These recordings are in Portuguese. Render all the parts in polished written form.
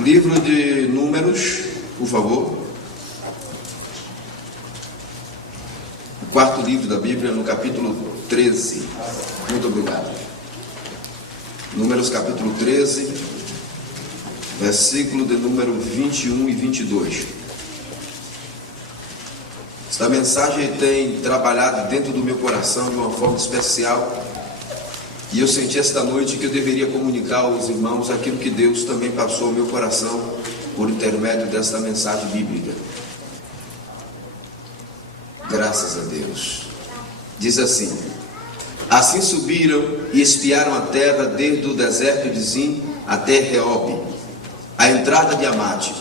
Livro de Números, por favor. O quarto livro da Bíblia, no capítulo 13. Muito obrigado. Números capítulo 13, versículo de número 21 e 22. Esta mensagem tem trabalhado dentro do meu coração de uma forma especial. E eu senti esta noite que eu deveria comunicar aos irmãos aquilo que Deus também passou ao meu coração por intermédio desta mensagem bíblica. Graças a Deus. Diz assim: assim subiram e espiaram a terra desde o deserto de Zim até Reob, a entrada de Amate,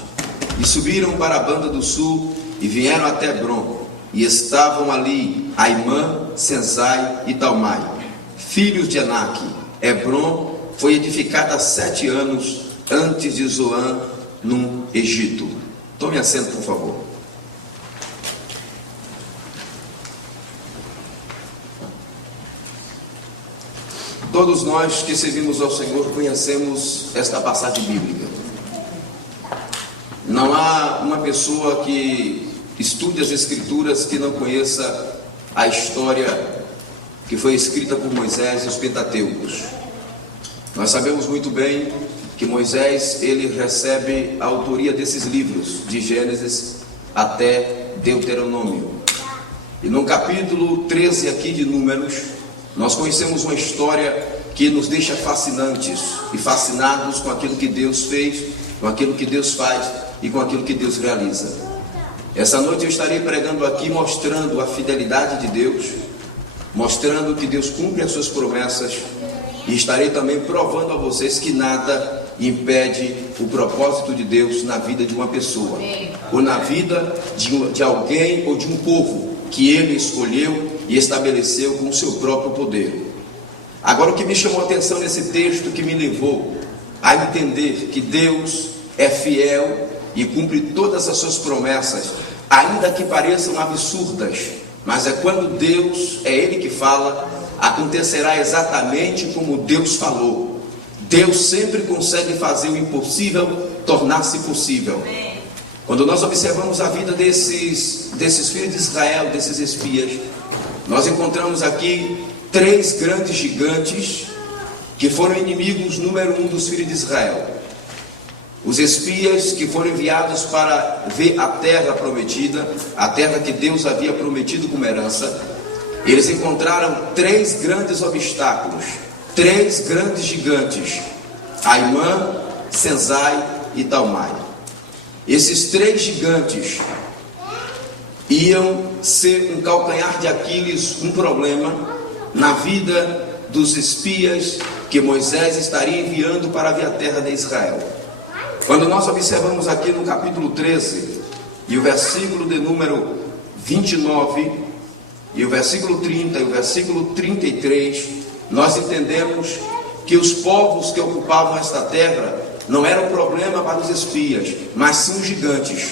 e subiram para a banda do sul e vieram até Hebron, e estavam ali Aimã, Sensai e Talmai, filhos de Anak. Hebron foi edificada há 7 anos antes de Zoan, no Egito. Tome assento, por favor. Todos nós que servimos ao Senhor conhecemos esta passagem bíblica. Não há uma pessoa que estude as Escrituras que não conheça a história que foi escrita por Moisés e os Pentateucos. Nós sabemos muito bem que Moisés, ele recebe a autoria desses livros, de Gênesis até Deuteronômio. E no capítulo 13 aqui de Números, nós conhecemos uma história que nos deixa fascinantes e fascinados com aquilo que Deus fez, com aquilo que Deus faz e com aquilo que Deus realiza. Essa noite eu estarei pregando aqui mostrando a fidelidade de Deus, mostrando que Deus cumpre as suas promessas, e estarei também provando a vocês que nada impede o propósito de Deus na vida de uma pessoa, ou na vida de alguém ou de um povo que Ele escolheu e estabeleceu com o seu próprio poder. Agora, o que me chamou a atenção nesse texto, que me levou a entender que Deus é fiel e cumpre todas as suas promessas, ainda que pareçam absurdas, mas é quando Deus, é Ele que fala, acontecerá exatamente como Deus falou. Deus sempre consegue fazer o impossível tornar-se possível. Quando nós observamos a vida desses filhos de Israel, desses espias, nós encontramos aqui 3 grandes gigantes que foram inimigos número 1 dos filhos de Israel. Os espias que foram enviados para ver a terra prometida, a terra que Deus havia prometido como herança, eles encontraram 3 grandes obstáculos, 3 grandes gigantes: Aimã, Sensai e Talmai. Esses 3 gigantes iam ser um calcanhar de Aquiles, um problema na vida dos espias que Moisés estaria enviando para ver a terra de Israel. Quando nós observamos aqui no capítulo 13, e o versículo de número 29, e o versículo 30, e o versículo 33, nós entendemos que os povos que ocupavam esta terra não eram problema para os espias, mas sim os gigantes.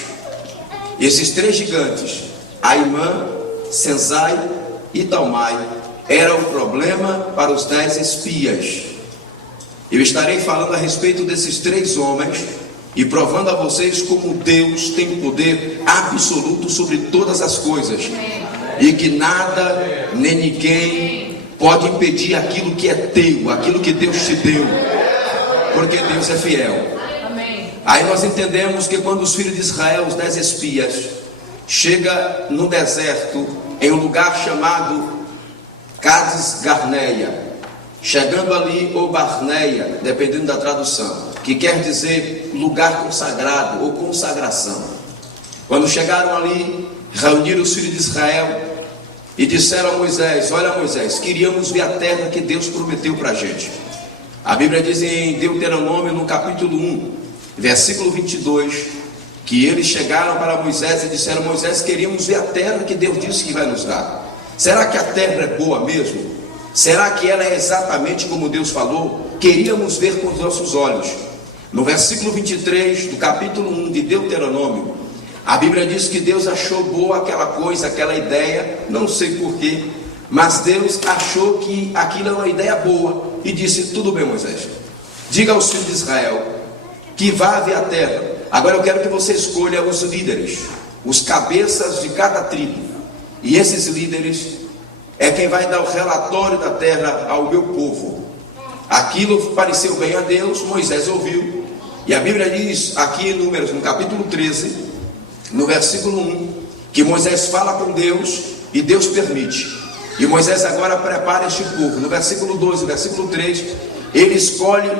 Esses 3 gigantes, Aimã, Sensai e Talmai, eram o problema para os 10 espias. Eu estarei falando a respeito desses 3 homens e provando a vocês como Deus tem poder absoluto sobre todas as coisas, e que nada nem ninguém pode impedir aquilo que é teu, aquilo que Deus te deu, porque Deus é fiel. Aí nós entendemos que quando os filhos de Israel, os 10 espias, chega no deserto, em um lugar chamado Cades Barneia, chegando ali, ou Barneia, dependendo da tradução, que quer dizer lugar consagrado ou consagração. Quando chegaram ali, reuniram os filhos de Israel e disseram a Moisés: olha, Moisés, queríamos ver a terra que Deus prometeu para a gente. A Bíblia diz em Deuteronômio, no capítulo 1, versículo 22, que eles chegaram para Moisés e disseram: Moisés, queríamos ver a terra que Deus disse que vai nos dar. Será que a terra é boa mesmo? Será que ela é exatamente como Deus falou? Queríamos ver com os nossos olhos. No versículo 23 do capítulo 1 de Deuteronômio, a Bíblia diz que Deus achou boa aquela coisa, aquela ideia, não sei porquê, mas Deus achou que aquilo era uma ideia boa e disse: tudo bem, Moisés, diga aos filhos de Israel que invade a terra. Agora eu quero que você escolha os líderes, os cabeças de cada tribo. E esses líderes é quem vai dar o relatório da terra ao meu povo. Aquilo pareceu bem a Deus, Moisés ouviu. E a Bíblia diz aqui em Números, no capítulo 13, no versículo 1, que Moisés fala com Deus e Deus permite. E Moisés agora prepara este povo. No versículo 12, versículo 3, ele escolhe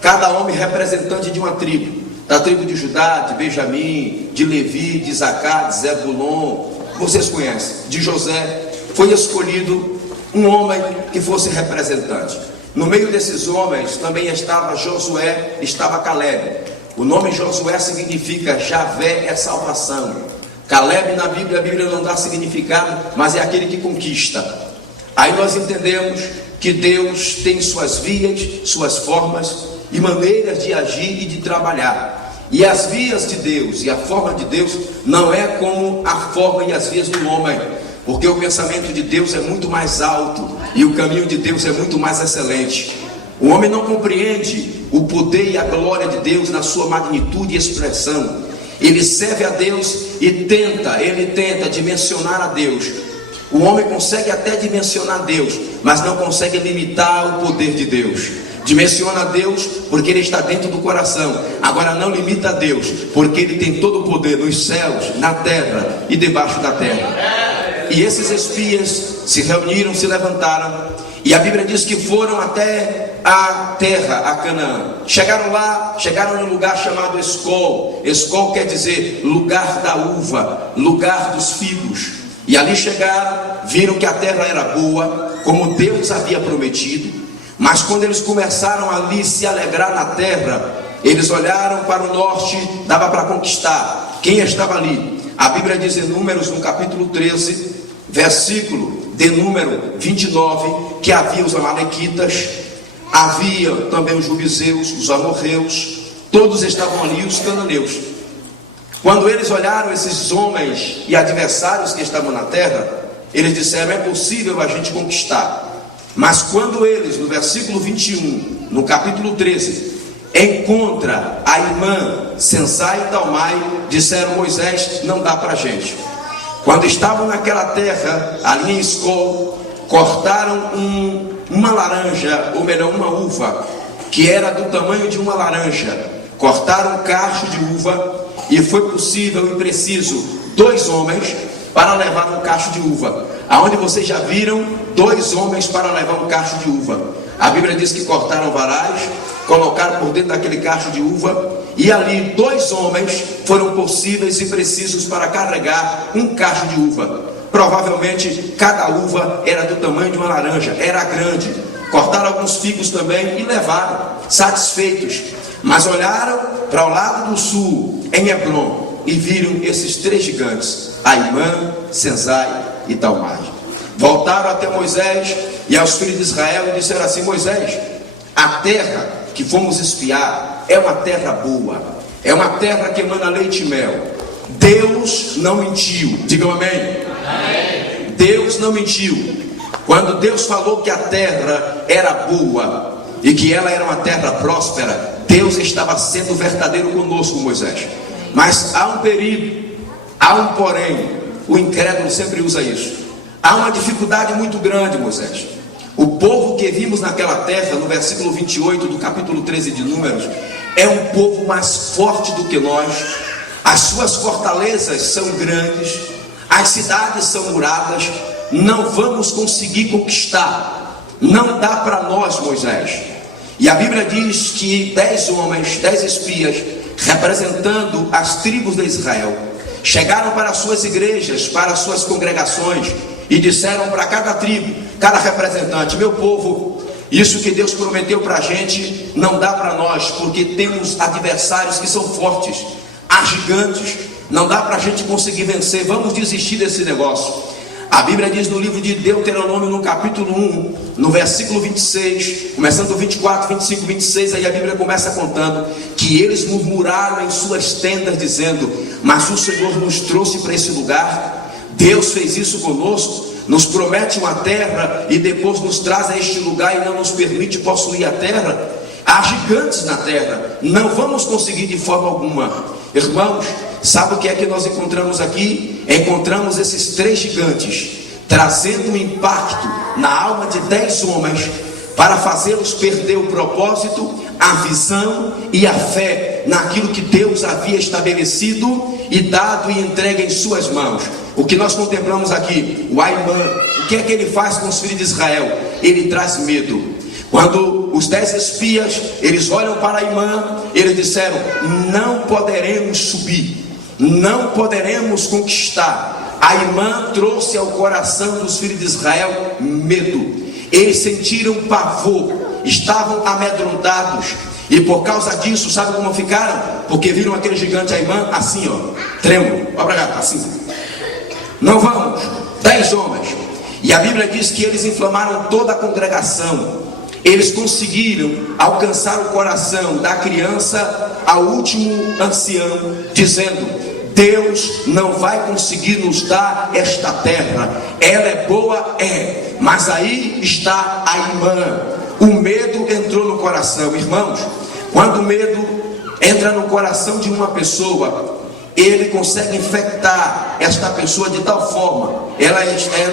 cada homem representante de uma tribo. Da tribo de Judá, de Benjamim, de Levi, de Isacar, de Zebulon, vocês conhecem, de José. Foi escolhido um homem que fosse representante. No meio desses homens também estava Josué, estava Caleb. O nome Josué significa Javé é salvação. Caleb na Bíblia, a Bíblia não dá significado, mas é aquele que conquista. Aí nós entendemos que Deus tem suas vias, suas formas e maneiras de agir e de trabalhar. E as vias de Deus e a forma de Deus não é como a forma e as vias do homem, porque o pensamento de Deus é muito mais alto e o caminho de Deus é muito mais excelente. O homem não compreende o poder e a glória de Deus na sua magnitude e expressão. Ele serve a Deus e ele tenta dimensionar a Deus. O homem consegue até dimensionar Deus, mas não consegue limitar o poder de Deus. Dimensiona a Deus porque Ele está dentro do coração. Agora não limita a Deus, porque Ele tem todo o poder nos céus, na terra e debaixo da terra. E esses espias se reuniram, se levantaram, e a Bíblia diz que foram até a terra, a Canaã. Chegaram lá, chegaram em um lugar chamado Escol. Escol quer dizer lugar da uva, lugar dos figos. E ali chegaram, viram que a terra era boa, como Deus havia prometido. Mas quando eles começaram ali se alegrar na terra, eles olharam para o norte, dava para conquistar. Quem estava ali? A Bíblia diz em Números, no capítulo 13, versículo de número 29, que havia os amalequitas, havia também os jubizeus, os amorreus, todos estavam ali, os cananeus. Quando eles olharam esses homens e adversários que estavam na terra, eles disseram: é possível a gente conquistar. Mas quando eles, no versículo 21, no capítulo 13, encontra a irmã Sensai e Talmai, disseram: Moisés, não dá para a gente. Quando estavam naquela terra, ali em Escol, cortaram uma laranja, ou melhor, uma uva, que era do tamanho de uma laranja. Cortaram um cacho de uva, e foi possível e preciso 2 homens para levar um cacho de uva. Aonde vocês já viram 2 homens para levar um cacho de uva? A Bíblia diz que cortaram varais, colocaram por dentro daquele cacho de uva, e ali 2 homens foram possíveis e precisos para carregar um cacho de uva. Provavelmente cada uva era do tamanho de uma laranja, era grande. Cortaram alguns figos também e levaram, satisfeitos. Mas olharam para o lado do sul, em Hebron, e viram esses 3 gigantes, Aimã, Sensai e Talmai. Voltaram até Moisés e aos filhos de Israel e disseram assim: Moisés, a terra que fomos espiar é uma terra boa, é uma terra que emana leite e mel. Deus não mentiu. Digam amém. Amém. Deus não mentiu. Quando Deus falou que a terra era boa e que ela era uma terra próspera, Deus estava sendo verdadeiro conosco, Moisés. Mas há um perigo, há um porém. O incrédulo sempre usa isso. Há uma dificuldade muito grande, Moisés. O povo que vimos naquela terra, no versículo 28 do capítulo 13 de Números, é um povo mais forte do que nós. As suas fortalezas são grandes, as cidades são muradas. Não vamos conseguir conquistar. Não dá para nós, Moisés. E a Bíblia diz que 10 homens, 10 espias, representando as tribos de Israel, chegaram para as suas igrejas, para as suas congregações, e disseram para cada tribo, cada representante: meu povo, isso que Deus prometeu para a gente não dá para nós, porque temos adversários que são fortes, há gigantes, não dá para a gente conseguir vencer, vamos desistir desse negócio. A Bíblia diz no livro de Deuteronômio, no capítulo 1, no versículo 26, começando 24, 25, 26, aí a Bíblia começa contando que eles murmuraram em suas tendas, dizendo: mas o Senhor nos trouxe para esse lugar, Deus fez isso conosco, nos promete uma terra e depois nos traz a este lugar e não nos permite possuir a terra. há gigantes na terra, não vamos conseguir de forma alguma. Irmãos, sabe o que é que nós encontramos aqui? Encontramos esses 3 gigantes trazendo um impacto na alma de 10 homens para fazê-los perder o propósito, a visão e a fé naquilo que Deus havia estabelecido e dado e entregue em suas mãos. O que nós contemplamos aqui, o Aimã, o que é que ele faz com os filhos de Israel? Ele traz medo. Quando os 10 espias, eles olham para Aimã, eles disseram: não poderemos subir, não poderemos conquistar. Aimã trouxe ao coração dos filhos de Israel medo. Eles sentiram pavor, estavam amedrontados, e por causa disso, sabe como ficaram? Porque viram aquele gigante Aimã assim, ó, trêmulo, olha para cá, assim. Não vamos, 10 homens. E a Bíblia diz que eles inflamaram toda a congregação. Eles conseguiram alcançar o coração da criança ao último ancião, dizendo: Deus não vai conseguir nos dar esta terra. Ela é boa, mas aí está Aimã. O medo entrou no coração. Irmãos, quando o medo entra no coração de uma pessoa, ele consegue infectar esta pessoa de tal forma, ela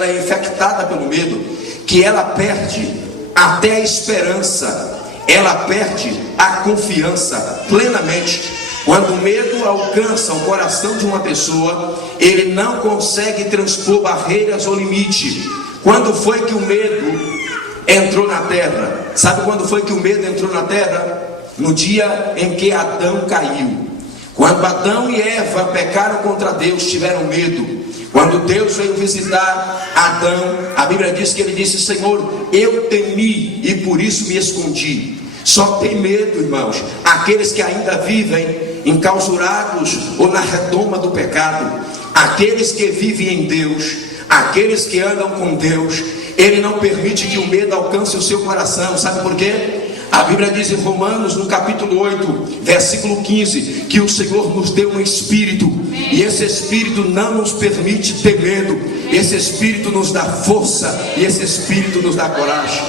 é infectada pelo medo, que ela perde até a esperança, ela perde a confiança plenamente. Quando o medo alcança o coração de uma pessoa, ele não consegue transpor barreiras ou limite. Quando foi que o medo entrou na terra? Sabe quando foi que o medo entrou na terra? No dia em que Adão caiu. Quando Adão e Eva pecaram contra Deus, tiveram medo. Quando Deus veio visitar Adão, a Bíblia diz que ele disse: Senhor, eu temi e por isso me escondi. Só tem medo, irmãos, aqueles que ainda vivem enclausurados ou na redoma do pecado. Aqueles que vivem em Deus, aqueles que andam com Deus, Ele não permite que o medo alcance o seu coração. Sabe por quê? A Bíblia diz em Romanos, no capítulo 8, versículo 15, que o Senhor nos deu um espírito, e esse espírito não nos permite ter medo. Esse espírito nos dá força, e esse espírito nos dá coragem.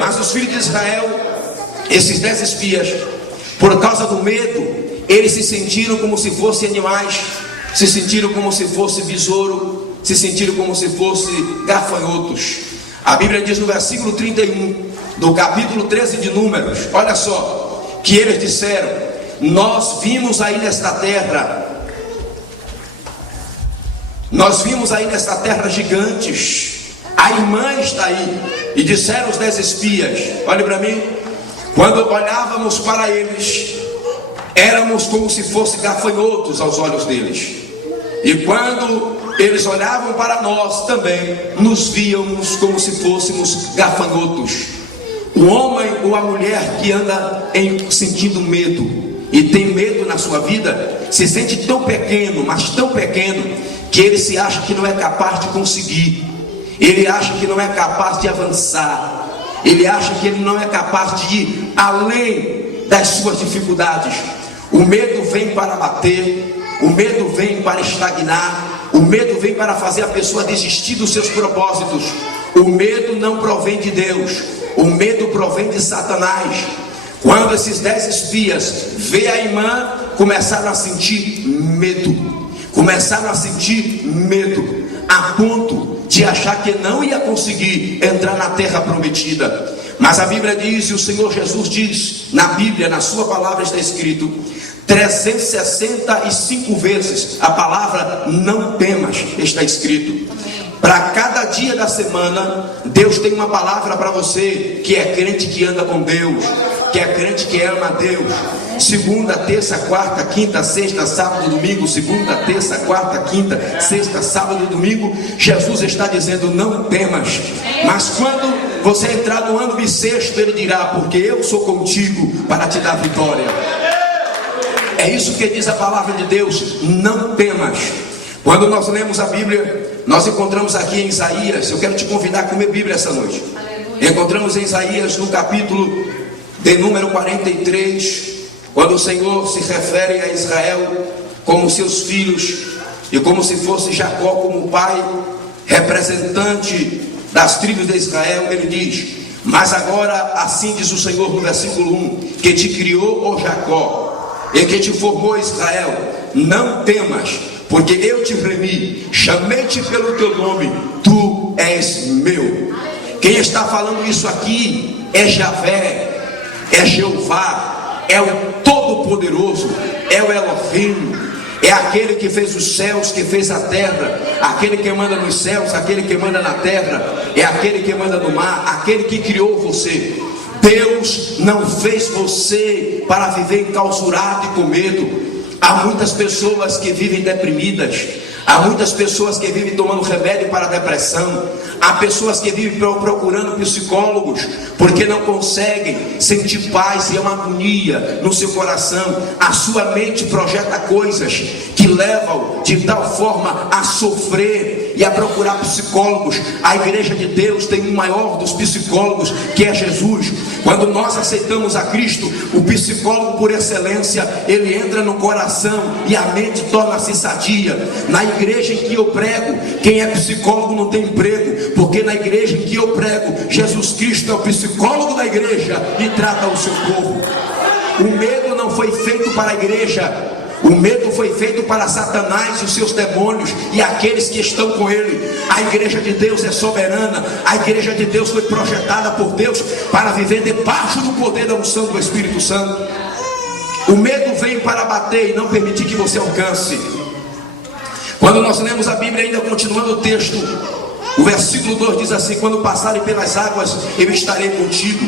Mas os filhos de Israel, esses 10 espias, por causa do medo, eles se sentiram como se fossem animais, se sentiram como se fosse besouro, se sentiram como se fossem gafanhotos. A Bíblia diz no versículo 31 do capítulo 13 de Números, olha só, que eles disseram: nós vimos aí nesta terra gigantes, Aimã está aí. E disseram os 10 espias, olhe para mim, quando olhávamos para eles, éramos como se fossem gafanhotos aos olhos deles, e quando eles olhavam para nós também, nos víamos como se fôssemos gafanhotos. O homem ou a mulher que anda sentindo medo e tem medo na sua vida, se sente tão pequeno, mas tão pequeno, que ele se acha que não é capaz de conseguir, ele acha que não é capaz de avançar, ele acha que ele não é capaz de ir além das suas dificuldades. O medo vem para bater, o medo vem para estagnar, o medo vem para fazer a pessoa desistir dos seus propósitos. O medo não provém de Deus, o medo provém de Satanás. Quando esses 10 espias veem Aimã, começaram a sentir medo, a ponto de achar que não ia conseguir entrar na terra prometida. Mas a Bíblia diz, e o Senhor Jesus diz, na Bíblia, na sua palavra está escrito 365 vezes, a palavra não temas está escrito. Para cada dia da semana, Deus tem uma palavra para você que é crente, que anda com Deus, que é crente, que ama a Deus. Segunda, terça, quarta, quinta, sexta, sábado, domingo. Segunda, terça, quarta, quinta, sexta, sábado e domingo, Jesus está dizendo: não temas. Mas quando você entrar no ano bissexto, Ele dirá: porque eu sou contigo para te dar vitória. É isso que diz a palavra de Deus: não temas. Quando nós lemos a Bíblia, nós encontramos aqui em Isaías. Eu quero te convidar a comer Bíblia essa noite. Encontramos em Isaías, no capítulo de número 43, quando o Senhor se refere a Israel como seus filhos, e como se fosse Jacó como pai, representante das tribos de Israel. Ele diz: Mas agora, assim diz o Senhor no versículo 1: que te criou, ó Jacó, e que te formou, Israel, não temas, porque eu te remi, chamei-te pelo teu nome, tu és meu. Quem está falando isso aqui é Javé, é Jeová, é o Todo-Poderoso, é o Elohim, é aquele que fez os céus, que fez a terra, aquele que manda nos céus, aquele que manda na terra, é aquele que manda no mar, aquele que criou você. Deus não fez você para viver enclausurado e com medo. Há muitas pessoas que vivem deprimidas, há muitas pessoas que vivem tomando remédio para a depressão, há pessoas que vivem procurando psicólogos, porque não conseguem sentir paz e uma agonia no seu coração. A sua mente projeta coisas que levam de tal forma a sofrer e a procurar psicólogos. A igreja de Deus tem o maior dos psicólogos, que é Jesus. Quando nós aceitamos a Cristo, o psicólogo por excelência, ele entra no coração e a mente torna-se sadia. Na igreja em que eu prego, quem é psicólogo não tem emprego, porque na igreja em que eu prego, Jesus Cristo é o psicólogo da igreja e trata o seu povo. O medo não foi feito para a igreja, o medo foi feito para Satanás e os seus demônios e aqueles que estão com ele. A igreja de Deus é soberana, a igreja de Deus foi projetada por Deus para viver debaixo do poder da unção do Espírito Santo. O medo vem para bater e não permitir que você alcance. Quando nós lemos a Bíblia, ainda continuando o texto, o versículo 2 diz assim: quando passarem pelas águas, eu estarei contigo.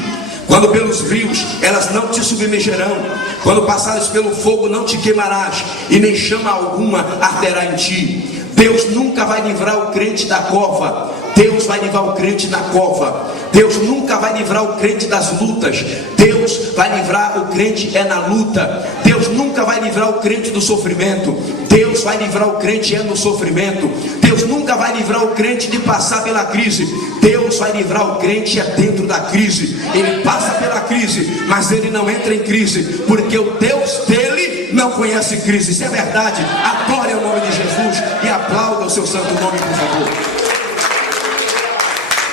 Quando pelos rios, elas não te submergerão. Quando passares pelo fogo, não te queimarás, e nem chama alguma arderá em ti. Deus nunca vai livrar o crente da cova. Deus vai livrar o crente na cova. Deus nunca vai livrar o crente das lutas. Deus vai livrar o crente na luta. Deus nunca vai livrar o crente do sofrimento. Deus vai livrar o crente no sofrimento. Deus nunca vai livrar o crente de passar pela crise. Deus vai livrar o crente dentro da crise. Ele passa pela crise, mas ele não entra em crise, porque o Deus dele não conhece crise. Isso é verdade. Adore o nome de Jesus e aplauda o seu santo nome, por favor.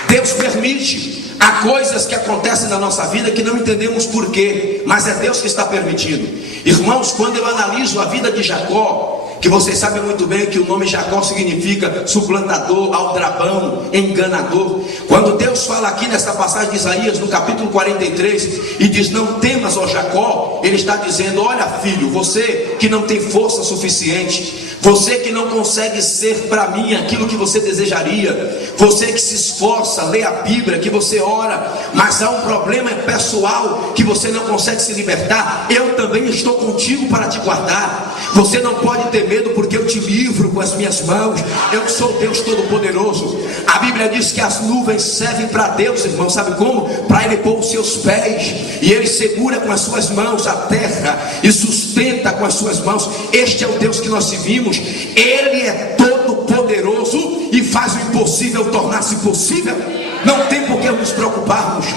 Deus permite. Há coisas que acontecem na nossa vida que não entendemos porquê, mas é Deus que está permitindo. Irmãos, quando eu analiso a vida de Jacó, que vocês sabem muito bem que o nome Jacó significa suplantador, aldrabão, enganador. Quando Deus fala aqui nesta passagem de Isaías, no capítulo 43, e diz: não temas, ó Jacó, ele está dizendo: olha filho, você que não tem força suficiente, você que não consegue ser para mim aquilo que você desejaria, você que se esforça, lê a Bíblia, que você ora, mas há um problema pessoal que você não consegue se libertar, eu também estou contigo para te guardar. Você não pode ter medo, porque eu te livro com as minhas mãos. Eu sou Deus Todo-Poderoso. A Bíblia diz que as nuvens servem para Deus, irmão, sabe como? Para Ele pôr os seus pés, e Ele segura com as suas mãos a terra e sustenta com as suas mãos. Este é o Deus que nós servimos. Ele é todo-poderoso e faz o impossível tornar-se possível. Não tem por que nos preocuparmos.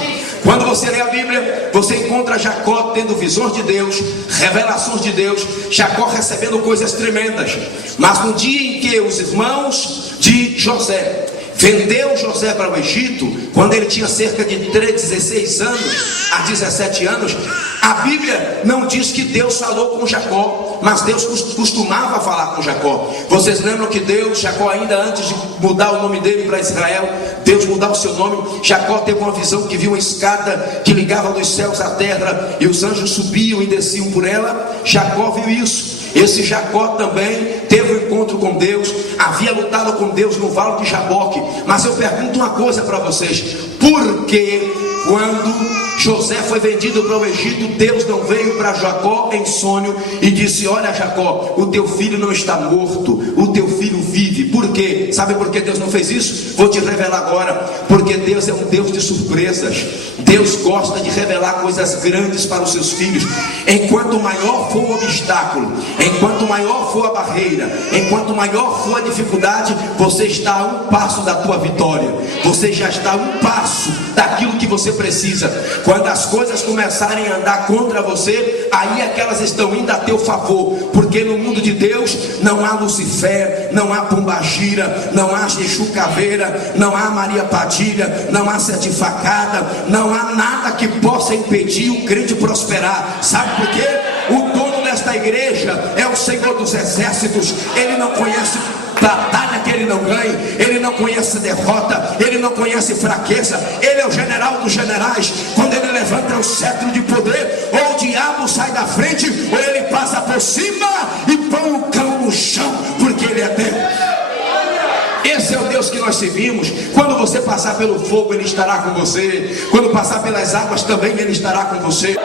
Quando você lê a Bíblia, você encontra Jacó tendo visões de Deus, revelações de Deus, Jacó recebendo coisas tremendas. Mas no dia em que os irmãos de José vendeu José para o Egito, quando ele tinha cerca de 16 anos a 17 anos, a Bíblia não diz que Deus falou com Jacó, mas Deus costumava falar com Jacó. Vocês lembram que Jacó ainda antes de mudar o nome dele para Israel, Deus mudar o seu nome, Jacó teve uma visão que viu uma escada que ligava dos céus à terra, e os anjos subiam e desciam por ela. Jacó viu isso. Esse Jacó também teve um encontro com Deus, havia lutado com Deus no vale de Jaboque. Mas eu pergunto uma coisa para vocês: por que quando José foi vendido para o Egito, Deus não veio para Jacó em sonho e disse: olha Jacó, o teu filho não está morto, o teu filho vive? Por quê? Sabe por que Deus não fez isso? Vou te revelar agora. Porque Deus é um Deus de surpresas. Deus gosta de revelar coisas grandes para os seus filhos. Enquanto maior for o obstáculo, enquanto maior for a barreira, enquanto maior for a dificuldade, você está a um passo da tua vitória. Você já está a um passo daquilo que você precisa. Quando as coisas começarem a andar contra você, aí é que elas estão indo a teu favor, porque porque no mundo de Deus não há Lucifer, não há Pombagira, não há Exu Caveira, não há Maria Padilha, não há Sete Facada, não há nada que possa impedir o crente prosperar. Sabe por quê? O dono desta igreja é o Senhor dos Exércitos. Ele não conhece batalha que ele não ganhe, ele não conhece derrota, ele não conhece fraqueza. Ele é o general dos generais. Quando ele levanta o cetro de poder, ou o diabo sai da frente, ou ele passa por cima e põe o cão no chão, porque ele é Deus. Esse é o Deus que nós servimos. Quando você passar pelo fogo, Ele estará com você. Quando passar pelas águas, também Ele estará com você.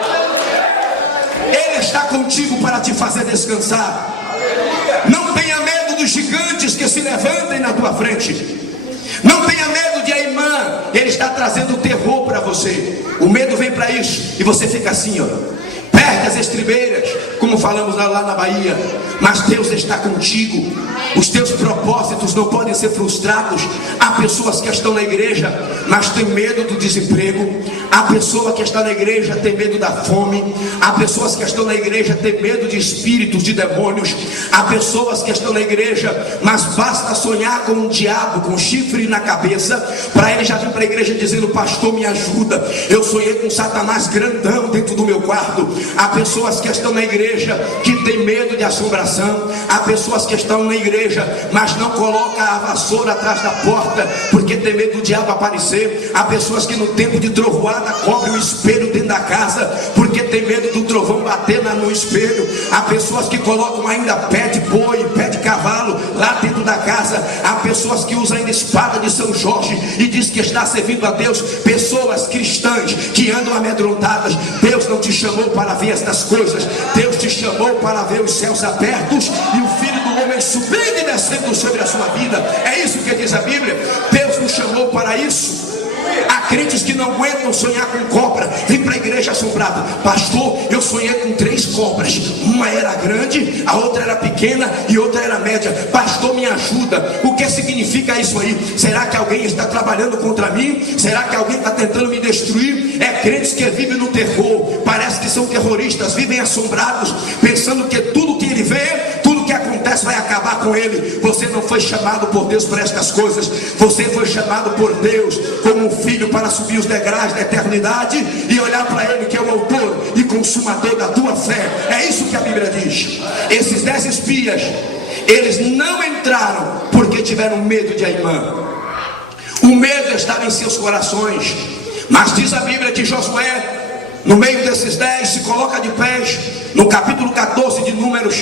Ele está contigo para te fazer descansar. Não tenha medo dos gigantes que se levantem na tua frente. Não tenha medo de Aimã. Ele está trazendo terror para você. O medo vem para isso, e você fica assim, ó, perde as estribeiras, como falamos lá na Bahia. Mas Deus está contigo. Os teus propósitos não podem ser frustrados. Há pessoas que estão na igreja, mas têm medo do desemprego. Há pessoa que está na igreja, tem medo da fome. Há pessoas que estão na igreja, tem medo de espíritos, de demônios. Há pessoas que estão na igreja, mas basta sonhar com um diabo com chifre na cabeça, para ele já vir para a igreja dizendo: pastor, me ajuda, eu sonhei com Satanás grandão dentro do meu quarto. Há pessoas que estão na igreja que tem medo de assombração. Há pessoas que estão na igreja, mas não colocam a vassoura atrás da porta, porque tem medo do diabo aparecer. Há pessoas que no tempo de trovoada cobrem o espelho dentro da casa, porque tem medo do trovão bater no espelho. Há pessoas que colocam ainda pé de boi, pé de cavalo lá dentro da casa. Há pessoas que usam ainda espada de São Jorge e diz que está servindo a Deus. Pessoas cristãs que andam amedrontadas. Deus não te chamou para ver estas coisas. Deus te chamou para ver os céus abertos e o Filho do Homem subindo e descendo sobre a sua vida. É isso que diz a Bíblia. Deus nos chamou para isso. Há crentes que não aguentam sonhar com cobra. Vem para a igreja assombrado: pastor, eu sonhei com 3 cobras. Uma era grande, a outra era pequena e outra era média. Pastor, me ajuda. O que significa isso aí? Será que alguém está trabalhando contra mim? Será que alguém está tentando me destruir? É crentes que vivem no terror. Parece que são terroristas, vivem assombrados, pensando que tudo que ele vê, tudo que acontece vai acabar com ele. Você não foi chamado por Deus para estas coisas. Você foi chamado por Deus como um filho para subir os degraus da eternidade e olhar para Ele, que é o autor e consumador da tua fé. É isso que a Bíblia diz. Esses 10 espias, eles não entraram porque tiveram medo de Aimã. O medo estava em seus corações. Mas diz a Bíblia que Josué, no meio desses 10, se coloca de pés. No capítulo 14 de Números,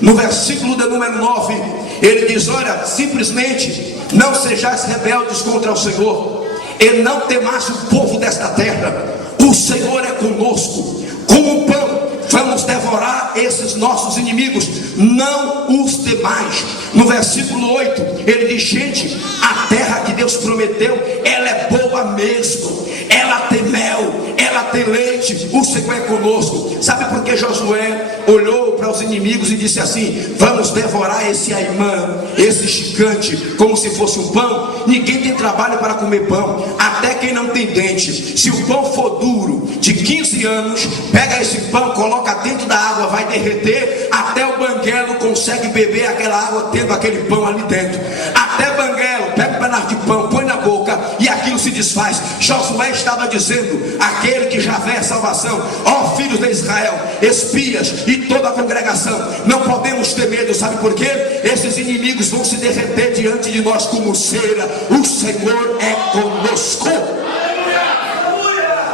no versículo de número 9, ele diz: olha, simplesmente não sejais rebeldes contra o Senhor, e não temais o povo desta terra. O Senhor é conosco. Com o pão vamos devorar esses nossos inimigos. Não os temais. No versículo 8, ele diz: gente, a terra que Deus prometeu, ela é boa mesmo. Ela tem mel, ela tem leite. O Senhor é conosco. Sabe por que Josué olhou para os inimigos e disse assim: vamos devorar esse Aimã, esse gigante, como se fosse um pão? Ninguém tem trabalho para comer pão, até quem não tem dente. Se o pão for duro, de 15 anos, pega esse pão, coloca dentro da água, vai derreter. Até o banguelo consegue beber aquela água tendo aquele pão ali dentro. Até banguelo, pega um pedaço de pão, põe na boca e aquilo se desfaz. Josué estava dizendo: aquele que já vê a salvação, ó filhos de Israel, espias e toda a congregação, não podemos ter medo. Sabe por quê? Esses inimigos vão se derreter diante de nós como cera. O Senhor é conosco.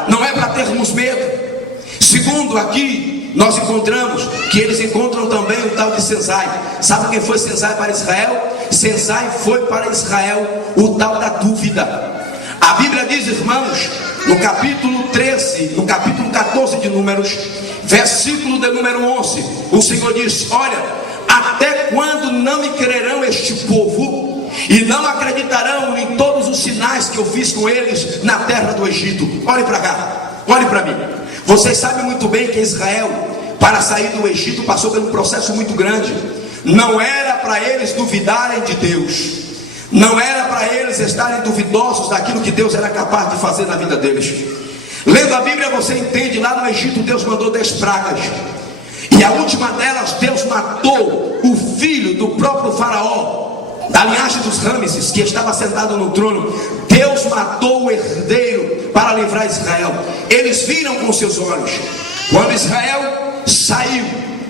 Não é para termos medo. Segundo, aqui nós encontramos que eles encontram também o tal de Sensai. Sabe quem foi Sensai para Israel? Sensai foi para Israel o tal da dúvida. A Bíblia diz, irmãos, no capítulo 13, no capítulo 14 de Números, versículo de número 11, o Senhor diz: olha, até quando não me crerão este povo e não acreditarão em todos os sinais que eu fiz com eles na terra do Egito? Olhe para cá, olhe para mim. Vocês sabem muito bem que Israel, para sair do Egito, passou por um processo muito grande. Não era para eles duvidarem de Deus, não era para eles estarem duvidosos daquilo que Deus era capaz de fazer na vida deles. Lendo a Bíblia, você entende, lá no Egito Deus mandou 10 pragas. E a última delas, Deus matou o filho do próprio faraó, da linhagem dos Râmeses, que estava sentado no trono. Deus matou o herdeiro para livrar Israel. Eles viram com seus olhos. Quando Israel saiu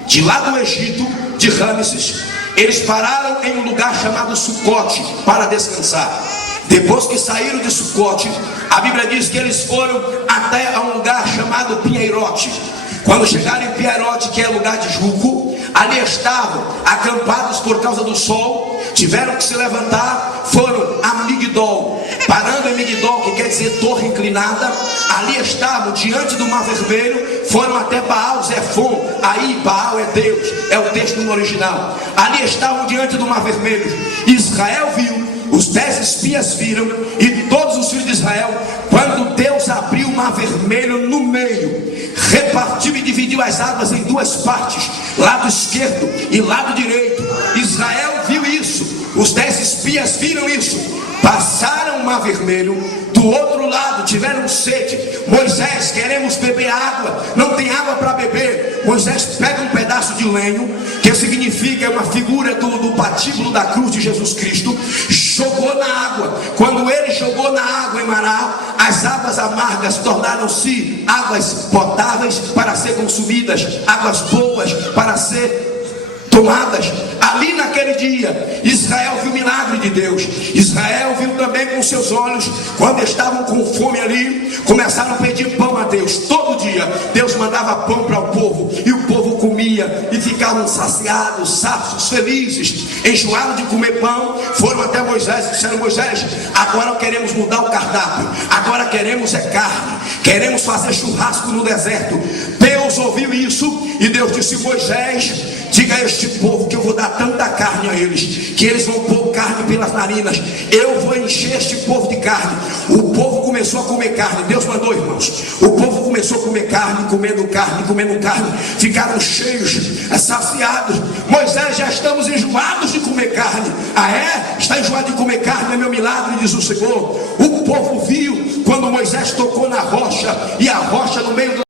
de lá do Egito, de Râmeses, eles pararam em um lugar chamado Sucote para descansar. Depois que saíram de Sucote, a Bíblia diz que eles foram até um lugar chamado Piairote. Quando chegaram em Piairote, que é lugar de julgo, ali estavam acampados por causa do sol. Tiveram que se levantar, foram a Migdol. Parando em Migdol, que quer dizer torre inclinada, ali estavam diante do Mar Vermelho. Foram até Baal Zephon. Aí Baal é Deus, é o texto no original. Ali estavam diante do Mar Vermelho. Israel viu, os 10 espias viram, e todos os filhos de Israel, quando Deus abriu o Mar Vermelho no meio, repartiu e dividiu as águas em duas partes, lado esquerdo e lado direito. Israel viu isso, os 10 espias viram isso, passaram o Mar Vermelho. Do outro lado tiveram sede. Moisés, queremos beber água, não tem água para beber. Moisés pega um pedaço de lenho, que significa uma figura do patíbulo da cruz de Jesus Cristo, jogou na água. Quando ele jogou na água em Mará, as águas amargas tornaram-se águas potáveis para ser consumidas, águas boas para ser tomadas. Ali naquele dia, Israel viu o milagre de Deus. Israel viu também com seus olhos, quando estavam com fome ali, começaram a pedir pão a Deus. Todo dia Deus mandava pão para o povo, e o povo comia e ficavam saciados, sacios, felizes, enjoados de comer pão. Foram até Moisés e disseram: Moisés, agora queremos mudar o cardápio, agora queremos carne, queremos fazer churrasco no deserto. Deus ouviu isso e Deus disse: Moisés, diga a este povo que eu vou dar tanta carne a eles, que eles vão pôr carne pelas narinas. Eu vou encher este povo de carne. O povo começou a comer carne. Deus mandou, irmãos. O povo começou a comer carne, comendo carne, comendo carne. Ficaram cheios, saciados. Moisés, já estamos enjoados de comer carne. Ah é? Está enjoado de comer carne? É meu milagre, diz o Senhor. O povo viu quando Moisés tocou na rocha, e a rocha no meio do